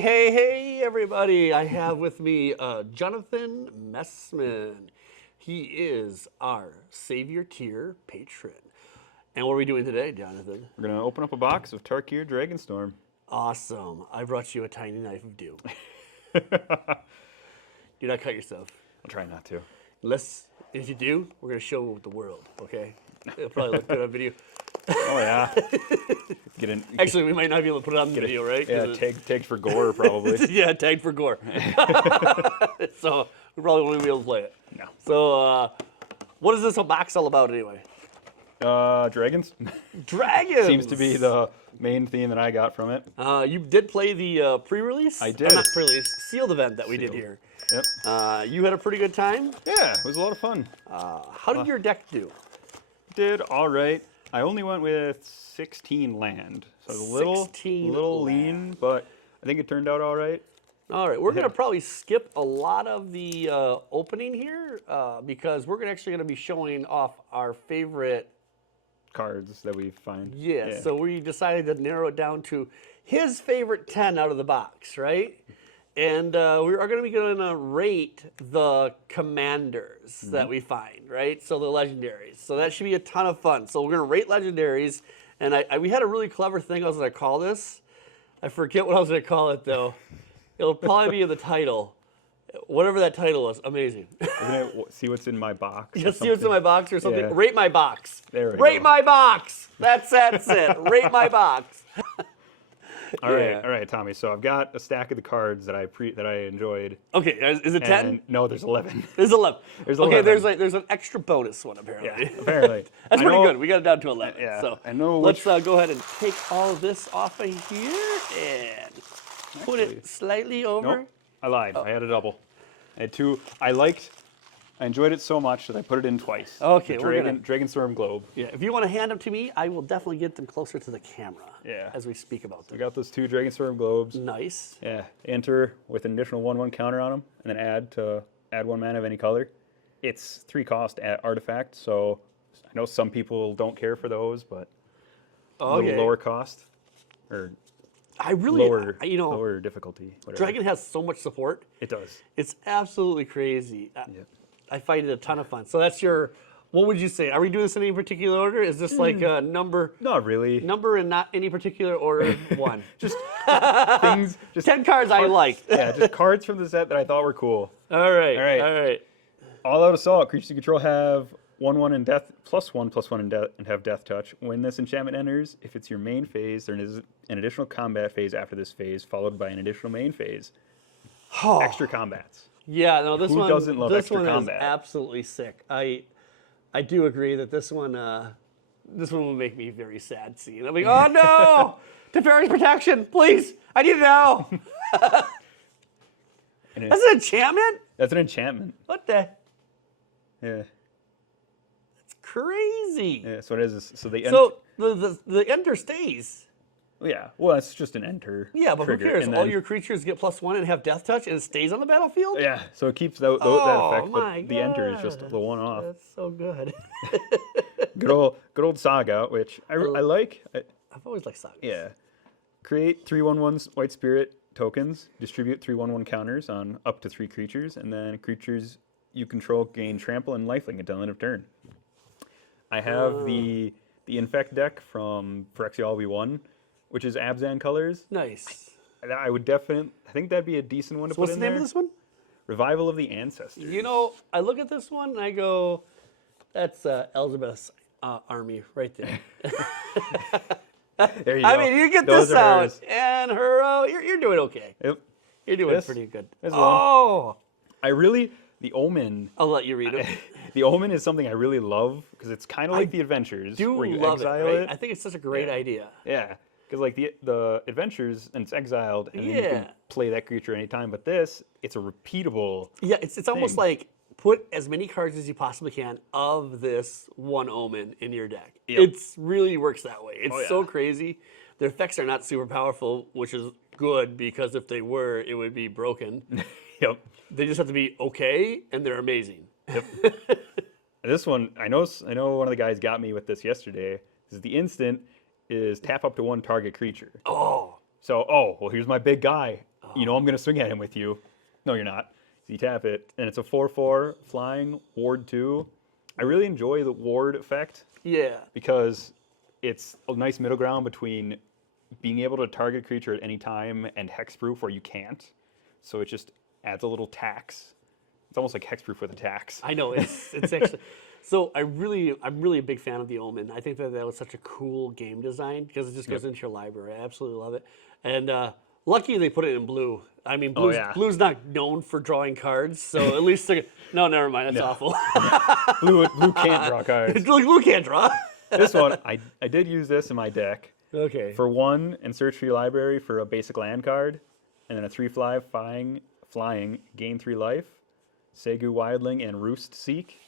Hey, everybody. I have with me Jonathan Messmann. He is our Savior tier patron. And what are we doing today, Jonathan? We're going to open up a box of Tarkir Dragonstorm. Awesome. I brought you a tiny knife of doom. Do not cut yourself. I'll try not to. If you do, we're going to show the world, okay? It'll probably look good on video. Oh, yeah. Actually, we might not be able to put it on the video, right? Yeah, tagged for gore, probably. Yeah, tagged for gore. So we probably won't be able to play it. No. So what is this box all about anyway? Dragons. Dragons! Seems to be the main theme that I got from it. You did play the pre-release? I did. Not pre-release, sealed event that we did here. Yep. You had a pretty good time? Yeah, it was a lot of fun. How did your deck do? Did all right. I only went with 16 land, so a little lean, but I think it turned out all right. All right, we're going to probably skip a lot of the opening here because we're actually going to be showing off our favorite cards that we find. Yeah, so we decided to narrow it down to his favorite 10 out of the box, right? And we are going to be going to rate the commanders that we find, right? So the legendaries. So that should be a ton of fun. So we're going to rate legendaries. And we had a really clever thing I was going to call this. I forget what I was going to call it, though. It'll probably be in the title. Whatever that title was, amazing. We're going to see what's in my box. Just see what's in my box or something. Yeah. Rate my box. There we go. Rate my box. That's it. Rate my box. All right, Tommy. So I've got a stack of the cards that I enjoyed. Okay, is it 10? No, there's 11. There's 11. There's okay, 11. there's an extra bonus one apparently. Yeah, apparently. That's pretty good. We got it down to 11. Yeah, So I know. Let's go ahead and take all of this off of here and put it slightly over. Nope, I lied. I had a double. I had two. I enjoyed it so much that I put it in twice. Okay, the we're gonna Dragonstorm Globe. Yeah, if you want to hand them to me, I will definitely get them closer to the camera. Yeah. As we speak about them. We got those two Dragonstorm Globes. Nice. Yeah. Enter with an additional 1/1 counter on them, and then add 1 mana of any color. It's 3 cost artifact, so I know some people don't care for those, but a little lower cost or lower difficulty. Whatever. Dragon has so much support. It does. It's absolutely crazy. Yep. I find it a ton of fun. So that's your, what would you say? Are we doing this in any particular order? Is this like a number? Not really. Number in not any particular order, 1. Just things. Just 10 cards I liked. Yeah, just cards from the set that I thought were cool. All right. All out assault. Creatures you control have 1/1 and death, +1/+1 and death, and have death touch. When this enchantment enters, if it's your main phase, there is an additional combat phase after this phase, followed by an additional main phase. Extra combats. Yeah, no, this Who one. doesn't love this extra one combat? is absolutely sick. I do agree that this one will make me very sad seeing. I'm like, oh no, Teferi's protection, please, I need it now. That's an enchantment. That's an enchantment. What the? Yeah. That's crazy. Yeah. So it is. So the enter stays. Yeah. Well, that's just an enter. Yeah, but trigger. who cares? And All then, your creatures get +1 and have death touch, and it stays on the battlefield. Yeah. So it keeps that effect, my but the enter is God. just the one off. That's so good. Good old Saga, which I like. I've always liked Sagas. Yeah. Create 3/1/1 White Spirit tokens. Distribute 3/1/1 counters on up to 3 creatures, and then creatures you control gain trample and lifelink until end of turn. I have the Infect deck from Phyrexian V1, which is Abzan colors. Nice. I think that'd be a decent one to put What's in the name there. of this one? Revival of the Ancestors. You know, I look at this one and I go, that's Elizabeth's army right there. There you go. I mean, you get Those this are out, hers. and her, you're doing okay. Yep. You're doing This- pretty good. this Oh, The Omen. I'll let you read it. The Omen is something I really love because it's kind of like the Adventures, Do where you love it, exile right? it. I think it's such a great idea. Yeah, because like the Adventures, and it's exiled, and then you can play that creature anytime. But this, it's a repeatable. Yeah, it's almost thing. like put as many cards as you possibly can of this one Omen in your deck. Yep. It really works that way. It's so yeah. crazy. Their effects are not super powerful, which is good because if they were, it would be broken. Yep. They just have to be okay, and they're amazing. Yep. This one, I know one of the guys got me with this yesterday. This is the instant is tap up to 1 target creature. Oh. So, well, here's my big guy. you know I'm going to swing at him with you. No, you're not. So you tap it, and it's a 4/4 flying ward 2. I really enjoy the ward effect Yeah. because it's a nice middle ground between being able to target a creature at any time and hexproof where you can't. So it just adds a little tax. It's almost like hexproof with a tax. I know it's actually. So I'm really a big fan of the Omen. I think that was such a cool game design because it just goes into your library. I absolutely love it. And lucky they put it in blue. I mean, blue's not known for drawing cards, so at least no, never mind. That's awful. Blue can't draw cards. Blue can't draw. This one, I did use this in my deck. Okay. For 1 and search for your library for a basic land card, and then a 3/5 flying, gain 3 life, Segu Wildling and Roost Seek.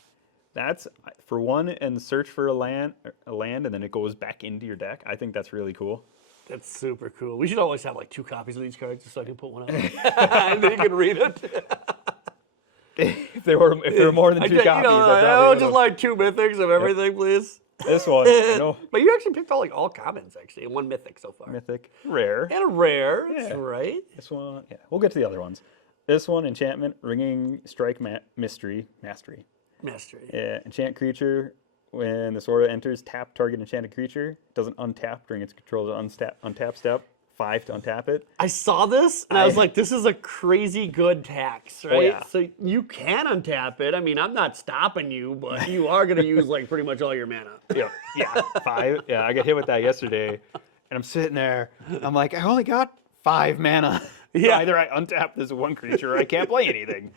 That's for 1 and search for a land, and then it goes back into your deck. I think that's really cool. That's super cool. We should always have like 2 copies of these cards just so I can put one out. And then you can read it. If there were more than 2 copies, I would just like 2 mythics of everything, please. This one, no. But you actually picked all commons actually, and 1 mythic so far. Mythic, rare. And a rare, that's Yeah. right. This one, yeah. We'll get to the other ones. This one, enchantment, ringing, strike, mastery. Mastery. Yeah, enchant creature. When this aura enters, tap target enchanted creature. Doesn't untap during its control's untap step. 5 to untap it. I saw this and I was like, this is a crazy good tax, right? Oh, yeah. So you can untap it. I mean, I'm not stopping you, but you are going to use like pretty much all your mana. Yeah, 5. Yeah, I got hit with that yesterday, and I'm sitting there. I'm like, I only got 5 mana. Yeah. So either I untap this 1 creature or I can't play anything.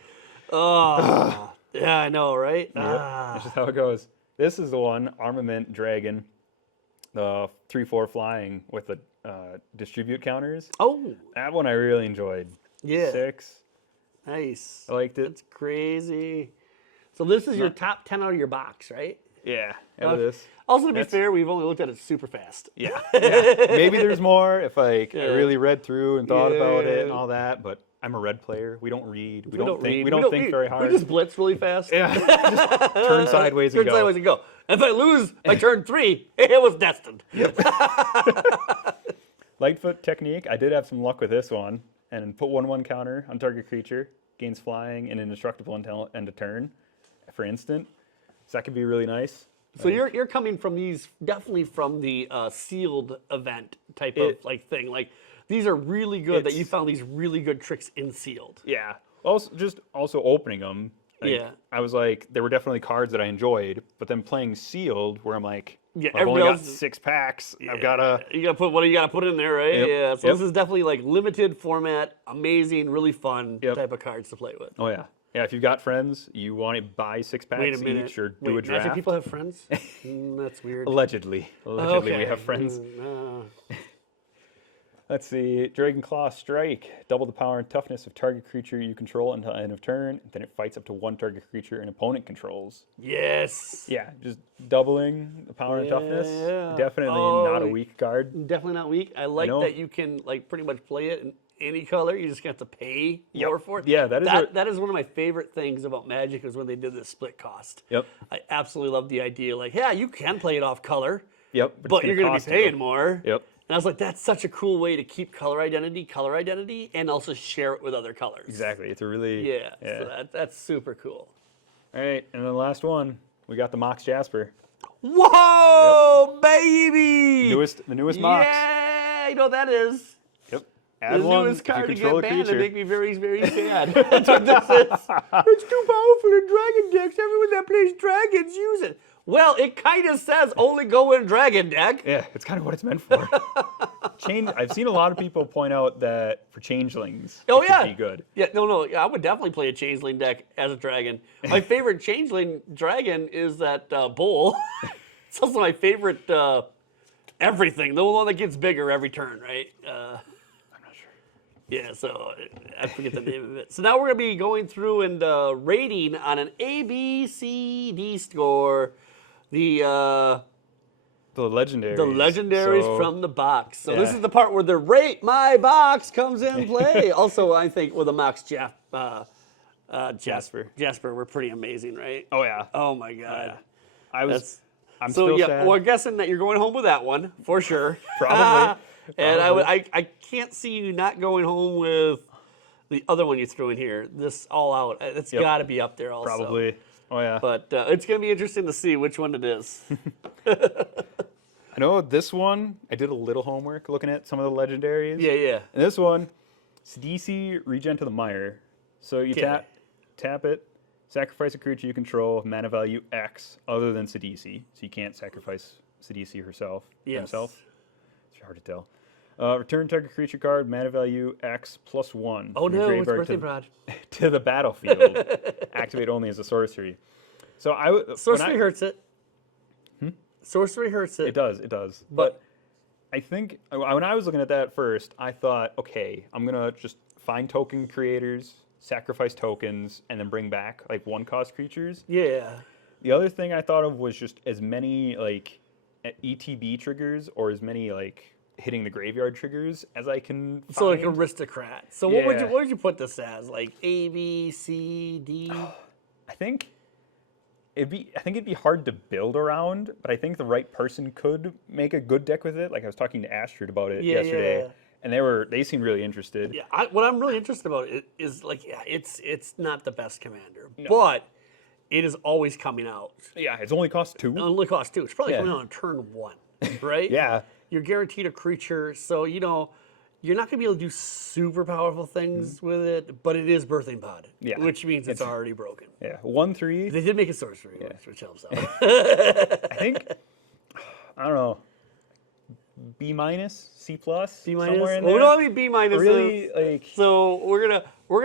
Oh, yeah, I know, right? Yep, that's just how it goes. This is the one, Armament Dragon, the 3/4 flying with the distribute counters. Oh, That one I really enjoyed. yeah. 6. Nice. I liked it. That's crazy. So this is your top 10 out of your box, right? Yeah, out of this. Also, to be fair, we've only looked at it super fast. Yeah. Maybe there's more if I really read through and thought about it and Yeah. all that, but I'm a red player. We don't read. We don't don't think. read. We don't think very hard. We just blitz really fast. Yeah. Just turn sideways and Turn go. sideways and go. If I lose by turn 3, it was destined. Lightfoot technique. I did have some luck with this one, and put 1/1 counter on target creature, gains flying and indestructible until end of turn, for instant. So that could be really nice. So you're coming from these, definitely from the sealed event type of like thing. Like these are really good that you found these really good tricks in sealed. Yeah. Also opening them. Like, Yeah. I was like, there were definitely cards that I enjoyed, but then playing sealed, where I'm like, Yeah, I've only everybody got else- 6 packs. I've gotta. You gotta put what do you gotta put in there, right? Yep. Yeah. So Yep. this is definitely like limited format, amazing, really fun Yep. type of cards to play with. Oh yeah. Yeah, if you've got friends, you want to buy 6 packs Wait a minute. each or do Wait, a draft. Magic people have friends? That's weird. Allegedly we have friends. Let's see. Dragonclaw Strike. Double the power and toughness of target creature you control until end of turn. Then it fights up to 1 target creature an opponent controls. Yes. Yeah, just doubling the power and toughness. Yeah. Definitely not a weak card. Definitely not weak. I like know. that you can like pretty much play it in any color. You just have to pay more for it. Yeah, that is one of my favorite things about Magic is when they did the split cost. Yep. I absolutely love the idea. Like, yeah, you can play it off color, Yep. but you're going to cost be paying you. more. Yep. And I was like, that's such a cool way to keep color identity, and also share it with other colors. Exactly. It's a really Yeah. So that's super cool. All right, and then the last one, we got the Mox Jasper. Whoa, baby! The newest Mox. Yeah, you know what that is. Yep. The Add one newest if you card to control get a banned and creature. make me very, very sad. That's what this is. It's too powerful in dragon decks. Everyone that plays dragons use it. Well, it kind of says only go in dragon deck. Yeah, it's kind of what it's meant for. I've seen a lot of people point out that for changelings, Oh, it yeah. could be good. Yeah, no. I would definitely play a changeling deck as a dragon. My favorite changeling dragon is that bull. It's also my favorite everything. The one that gets bigger every turn, right? I'm not sure. Yeah, so I forget the name of it. So now we're going to be going through and rating on an A, B, C, D score the legendaries So, from the box. So this yeah. is the part where the rate my box comes in play. Also, I think with the Mox Jasper were pretty amazing, right? Oh yeah. Oh my God. I'm So still yeah, sad. we're guessing that you're going home with that one for sure. Probably. And I can't see you not going home with the other one you threw in here, this all out, it's got to be up there also. Probably. Oh, yeah. But it's going to be interesting to see which one it is. I know this one, I did a little homework looking at some of the legendaries. Yeah. And this one, it's DC regen to the mire. So you tap it, sacrifice a creature you control of mana value X other than Sidisi. So you can't sacrifice Sidisi himself. It's hard to tell. Return target creature card, mana value X +1. Oh from your no, it's graveyard birthday prod. to the battlefield. Activate only as a sorcery. So Sorcery hurts it. Sorcery hurts it. It does. But I think when I was looking at that first, I thought, okay, I'm going to just find token creators, sacrifice tokens, and then bring back like 1-cost creatures. Yeah. The other thing I thought of was just as many like ETB triggers or as many like hitting the graveyard triggers as I can find. So like aristocrat. So what would you put this as? Like A, B, C, D? I think it'd be hard to build around, but I think the right person could make a good deck with it. Like I was talking to Astrid about it yesterday, and they seemed really interested. Yeah, what I'm really interested about is like, it's not the best commander, but it is always coming out. Yeah, it's only cost 2. It only costs 2. It's probably coming out on turn 1, right? Yeah. You're guaranteed a creature, so you're not going to be able to do super powerful things with it, but it is birthing pod, which means it's already broken. Yeah, 1/3. They did make a sorcery, which helps out. I think, I don't know, B-, C+, B-, somewhere in well, there. we don't have any B-. Really, like, so we're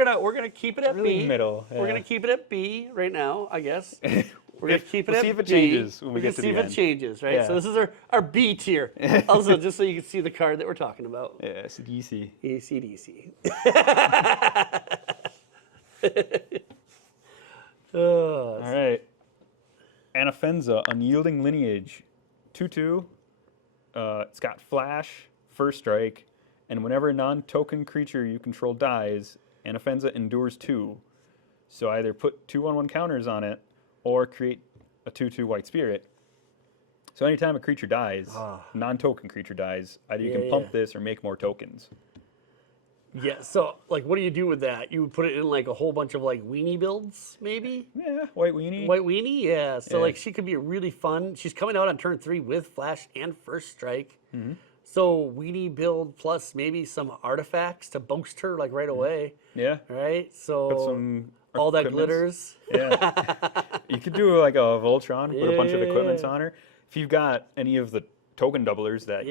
gonna keep it at really B. middle. We're gonna keep it at B right now, I guess. We're gonna keep it we'll at see if it B. changes when we We're get to gonna the see if end. it changes, right? Yeah. So this is our B tier. Also, just so you can see the card that we're talking about. Yeah, it's DC. ACDC. All right. Anafenza, Unyielding Lineage. 2/2. It's got Flash, First Strike, and whenever a non-token creature you control dies, Anafenza endures 2. So either put 2/1/1 counters on it, or create a 2/2 White Spirit. So anytime a creature dies, non-token creature dies, either you can pump this or make more tokens. Yeah, so like what do you do with that? You would put it in like a whole bunch of like weenie builds, maybe? Yeah, White Weenie. White weenie, yeah. So like she could be really fun. She's coming out on turn 3 with Flash and First Strike. Mm-hmm. So weenie build plus maybe some artifacts to boost her like right away. Yeah. Right? So Put some all that equipments. glitters. Yeah. You could do like a Voltron, put a bunch of equipments on her. If you've got any of the token doublers that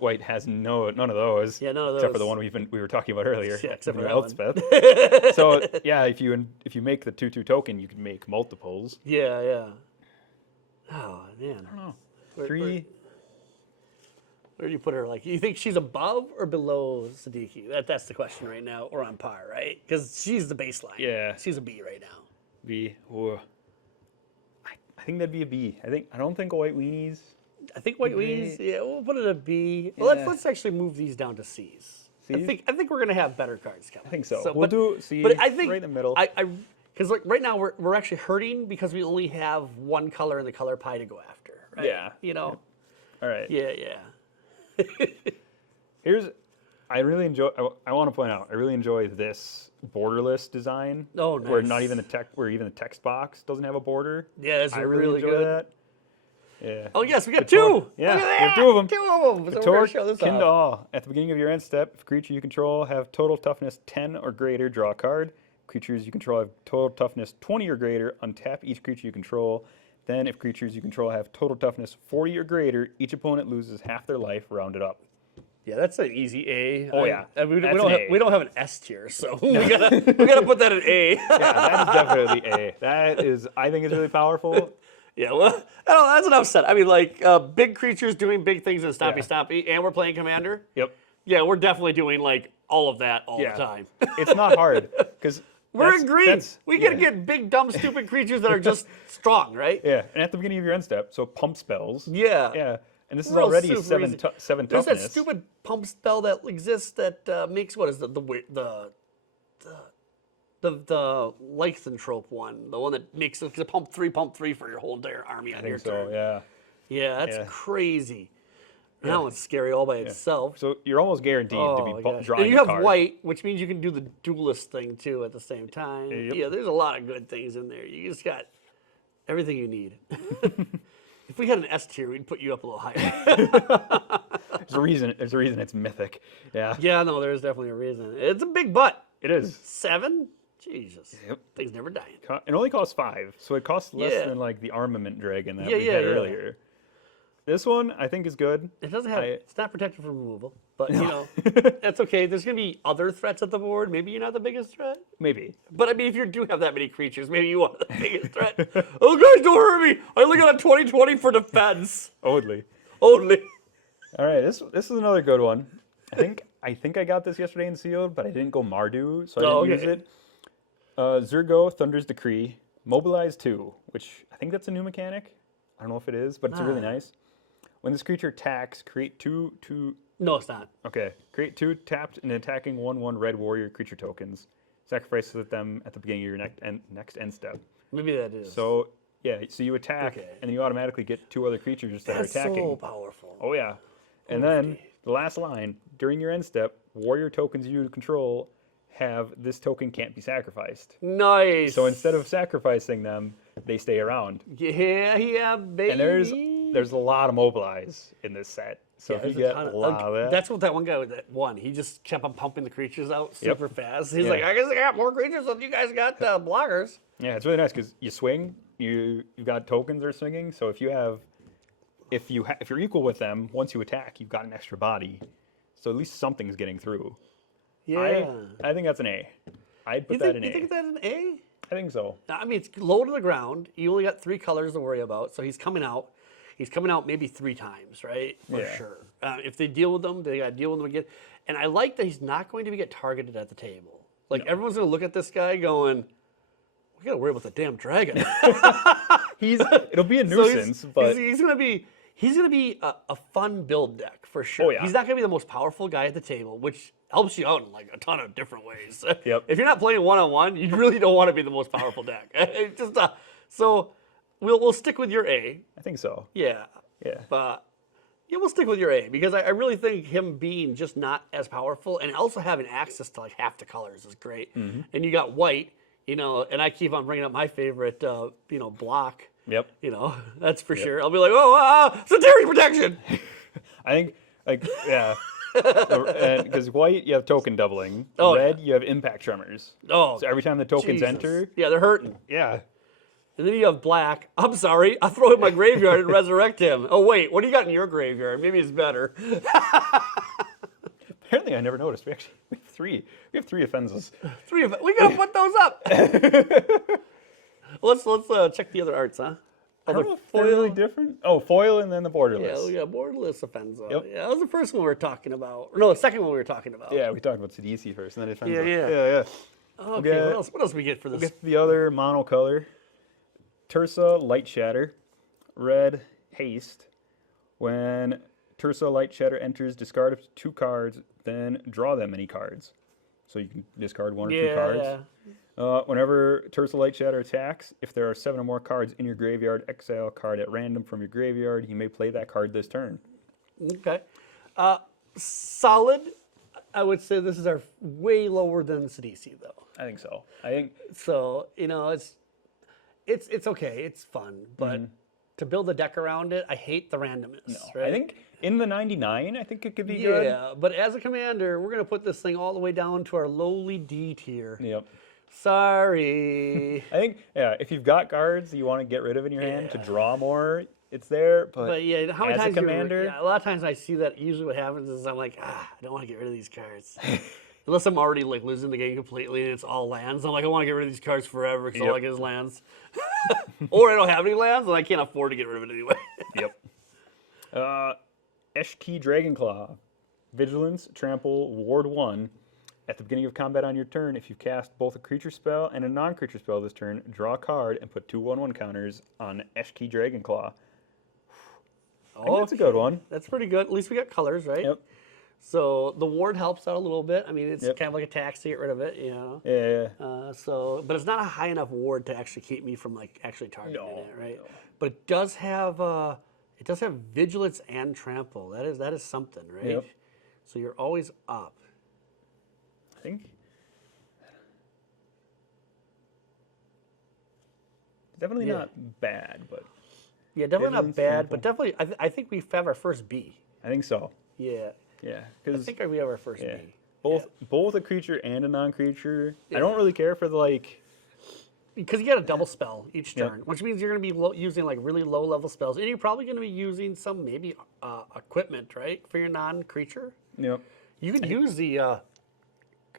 White has none of those. Yeah, none of those. Except for the one we were talking about earlier. Yeah, except for that Elspeth. So yeah, if you make the 2/2 token, you can make multiples. Yeah. Oh man. I don't know. Where do you put her? Like, you think she's above or below Siddiqui? That's the question right now, or on par, right? Because she's the baseline. Yeah. She's a B right now. B. Ooh. I think that'd be a B. I don't think White Weenies. I think White Weenies. Yeah, we'll put it a B. Well, let's actually move these down to C's. C's? I think we're gonna have better cards coming. I think so. We'll do C. But I think right in the middle. Because like right now we're actually hurting because we only have one color in the color pie to go after. Right? Yeah. You know. All right. Yeah. I really enjoy. I want to point out. I really enjoy this borderless design. Oh, nice. Where even the text box doesn't have a border. Yeah, that's I really enjoy good. that. Yeah. Oh yes, we got two. Yeah, Look at we have that. 2 of them. 2 of them. So we're gonna show this Kin off. to All. At the beginning of your end step, if a creature you control have total toughness 10 or greater, draw a card. Creatures you control have total toughness 20 or greater, untap each creature you control. Then, if creatures you control have total toughness 40 or greater, each opponent loses half their life, rounded up. Yeah, that's an easy A. Oh, yeah. We That's don't an have, A. we don't have an S tier, so we gotta put that in A. Yeah, that is definitely A. I think it's really powerful. Yeah, well, that's enough said. I mean, like, big creatures doing big things in Stompy, and we're playing Commander. Yep. Yeah, we're definitely doing, like, all of that all the time. It's not hard, because we're in green. We gotta get big, dumb, stupid creatures that are just strong, right? Yeah, and at the beginning of your end step, so pump spells. Yeah. Yeah, and this is Real already super 7 easy. toughness. There's that stupid pump spell that exists that makes, what is the lycanthrope one, the one that makes a pump 3 for your whole entire army on your turn. So, yeah. Yeah, that's crazy. And that one's scary all by itself. So you're almost guaranteed to be gosh. drawing And you a have card. white, which means you can do the duelist thing too at the same time. Yep. Yeah, there's a lot of good things in there. You just got everything you need. If we had an S tier, we'd put you up a little higher. There's a reason it's mythic. Yeah. Yeah, no, there's definitely a reason. It's a big butt. It is. 7? Jesus. Yep. Thing's never dying. It only costs 5, so it costs less Yeah. than like the armament dragon that Yeah, we yeah, had yeah. earlier. This one I think is good. It doesn't have. I- It's not protected from removal, but you know, that's okay. There's gonna be other threats at the board. Maybe you're not the biggest threat, Maybe. but I mean, if you do have that many creatures, maybe you are the biggest threat. Oh, guys, don't hurt me! I only got a 20/20 for defense Only. only. All right, this is another good one. I think I got this yesterday in sealed, but I didn't go Mardu, so I didn't use it. Zurgo, Thunder's Decree, Mobilize 2, which I think that's a new mechanic. I don't know if it is, but it's really nice. When this creature attacks, create two. No, it's not. Okay, create 2 tapped and attacking 1/1 red warrior creature tokens. Sacrifice them at the beginning of your next end step. Maybe that is. So yeah, so you attack, Okay. and then you automatically get 2 other creatures that that's are attacking. so powerful. Oh yeah, and then the last line during your end step, warrior tokens you control have this token can't be sacrificed. Nice. So instead of sacrificing them, they stay around. yeah, baby. And there's a lot of mobilize in this set. So if you get a lot of that, That's what that one guy with that won. He just kept on pumping the creatures out super fast. He's like, I guess I got more creatures than you guys got blockers. yeah, it's really nice because you swing, you've got tokens that are swinging. So if you're equal with them, once you attack, you've got an extra body. So at least something's getting through. Yeah. I think that's an A. I'd put that in You A. think that's an A? I think so. I mean, it's low to the ground. You only got 3 colors to worry about, so he's coming out. He's coming out maybe 3 times, right? For Yeah. sure. If they deal with them, they got to deal with them again. And I like that he's not going to get targeted at the table. Like, everyone's going to look at this guy going, we got to worry about the damn dragon. It'll be a So nuisance, but he's going to be a fun build deck for sure. Oh, yeah. He's not going to be the most powerful guy at the table, which helps you out in like a ton of different ways. Yep. If you're not playing one-on-one, you really don't want to be the most powerful deck. It's just so we'll stick with your A. I think so. Yeah. Yeah. But yeah, we'll stick with your A because I really think him being just not as powerful and also having access to like half the colors is great. Mm-hmm. And you got white, you know, and I keep on bringing up my favorite, block. Yep. You know, that's for sure. I'll be like, Satiric Protection. I think, yeah. Because white, you have token doubling. Oh, Red, you have impact tremors. Oh, So every time the tokens Jesus. enter, Yeah, they're hurting. yeah. And then you have black. I'm sorry, I'll throw him in my graveyard and resurrect him. Oh, wait, what do you got in your graveyard? Maybe it's better. Apparently, I never noticed. We have 3. We have 3 offenses. 3 of it. We gotta put those up. Let's check the other arts, huh? I don't know if they're really different. Oh, foil and then the borderless. Yeah, we got borderless Offenza. Yep. Yeah, that was the first one we were talking about. No, the second one we were talking about. Yeah, we talked about CDC first, and then Offensa. Yeah. Yeah. Okay, what else we get for this? Get the other monocolor. Tursa Light Shatter. Red Haste. When Tursa Light Shatter enters, discard 2 cards, then draw that many cards. So you can discard 1 or 2 cards. Yeah. Whenever Tursa Light Shatter attacks, if there are 7 or more cards in your graveyard, exile a card at random from your graveyard. You may play that card this turn. Okay. Solid. I would say this is our way lower than Sidisi, though. I think so. I think So, you know, it's okay. It's fun, but to build a deck around it, I hate the randomness. Right? I think in the 99, I think it could be good. Yeah, but as a commander, we're gonna put this thing all the way down to our lowly D tier. Yep. Sorry. I think, if you've got cards you want to get rid of in your hand to draw more, it's there. But yeah, how many as a times commander, a lot of times I see that. Usually, what happens is I'm like, I don't want to get rid of these cards, unless I'm already like losing the game completely and it's all lands. I'm like, I want to get rid of these cards forever because all I get is lands, or I don't have any lands and I can't afford to get rid of it anyway. Yep. Eshki Dragonclaw, Vigilance, Trample, Ward 1. At the beginning of combat on your turn, if you cast both a creature spell and a non-creature spell this turn, draw a card and put 2 1/1 counters on Eshki Dragonclaw. I think that's a good one. That's pretty good. At least we got colors, right? Yep. So the ward helps out a little bit. I mean, it's Yep. kind of like a tax to get rid of it, you know. Yeah. But it's not a high enough ward to actually keep me from like actually targeting No, it, right? no. But it does have It does have vigilance and trample. That is something, right? Yep. So you're always up. I think definitely Yeah. not bad, but Yeah, definitely not Vigilance, bad, trample. but definitely I think we have our first B. I think so. Yeah, Yeah, I because think we have our first yeah, B. both a creature and a non-creature. Yeah. I don't really care for the like. Because you get a double spell each Yep. turn, which means you're going to be using like really low level spells, and you're probably going to be using some maybe equipment, right, for your non-creature. Yep. You can use the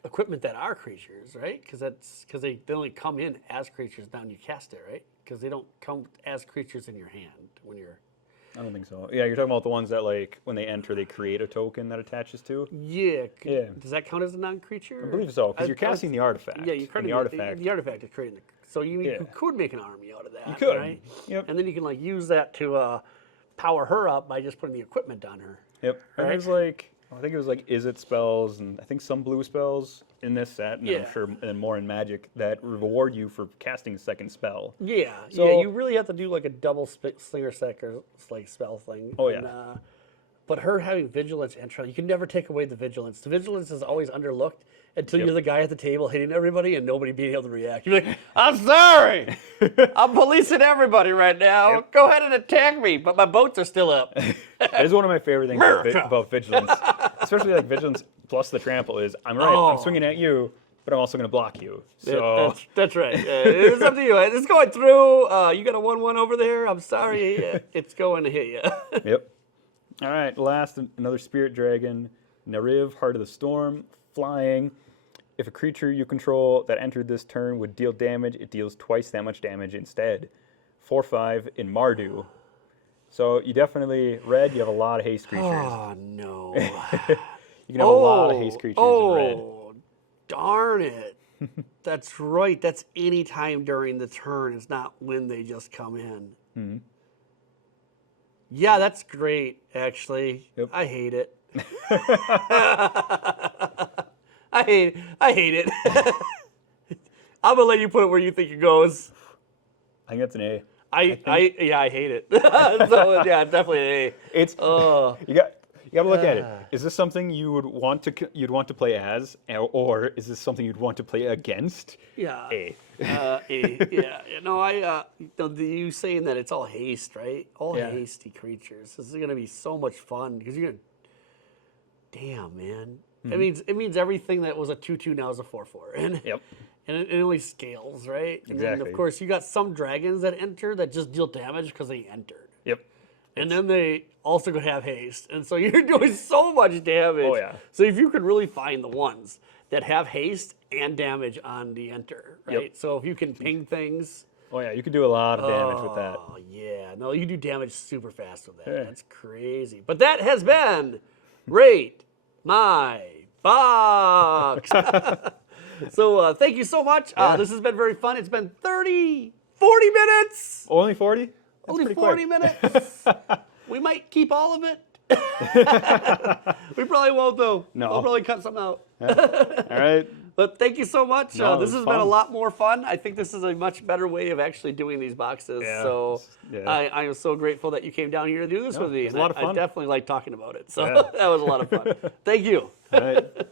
equipment that are creatures, right? Because they only come in as creatures down you cast it, right? Because they don't come as creatures in your hand when you're. I don't think so. Yeah, you're talking about the ones that like when they enter, they create a token that attaches to. Yeah. Yeah. Does that count as a non-creature? I believe so, because you're casting the artifact. Yeah, you're and creating the artifact. The artifact is creating the. So you Yeah. could make an army out of that. You could. Right? Yep. And then you can like use that to power her up by just putting the equipment on her. Yep. And Right? there's like, I think it was like Is It spells, and I think some blue spells in this set, and Yeah. I'm sure and more in Magic that reward you for casting a second spell. Yeah, So- yeah, you really have to do like a double slinger sec or like spell thing. Oh, And, but her having vigilance and you can never take away the vigilance. The vigilance is always underlooked until Yep. you're the guy at the table hitting everybody and nobody being able to react. You're like, I'm sorry, I'm policing everybody right now. Go ahead and attack me, but my boats are still up. That is one of my favorite things about Vigilance, especially like Vigilance plus the trample is I'm right, I'm Oh. swinging at you, but I'm also going to block you. So That's right. It's up to you. It's going through. You got a 1/1 over there. I'm sorry, it's going to hit you. Yep. All right, last, another Spirit Dragon, Nariv, Heart of the Storm, flying. If a creature you control that entered this turn would deal damage, it deals twice that much damage instead. 4/5 in Mardu. So you definitely, red, you have a lot of haste creatures. Oh no. You can have a lot of haste creatures in red. Oh, darn it. That's right. That's any time during the turn. It's not when they just come in. Mm-hmm. Yeah, that's great, actually. Yep. I hate it. I hate it. I'm going to let you put it where you think it goes. I think that's an A. I hate it. So, yeah, definitely an A. It's Oh. you got to look at it. Is this something you would want to play as, or is this something you'd want to play against? Yeah. A. Yeah. No, you saying that it's all haste, right? All Yeah. hasty creatures. This is gonna be so much fun because you're gonna. Damn, man. It means everything that was a 2/2 now is a 4/4, and Yep. and it only scales, right? And then Exactly. of course you got some dragons that enter that just deal damage because they entered. Yep. And then they also could have haste. And so you're doing so much damage. Oh, yeah. So if you could really find the ones that have haste and damage on the enter, right? Yep. So if you can ping things. Oh yeah, you could do a lot of damage with that. Oh, yeah. No, you do damage super fast with that. Yeah. That's crazy. But that has been Rate My Box. So thank you so much. Yeah. This has been very fun. It's been 40 minutes. Only 40? That's Only pretty 40 quick. minutes. We might keep all of it. We probably won't, though. No. We'll probably cut some out. All right. But thank you so much. No, This it has was been a fun. lot more fun. I think this is a much better way of actually doing these boxes. Yeah, So yeah. I am so grateful that you came down here to do this No, with me. it was a And lot of I fun. definitely like talking about it. So Yeah. that was a lot of fun. Thank you. All right.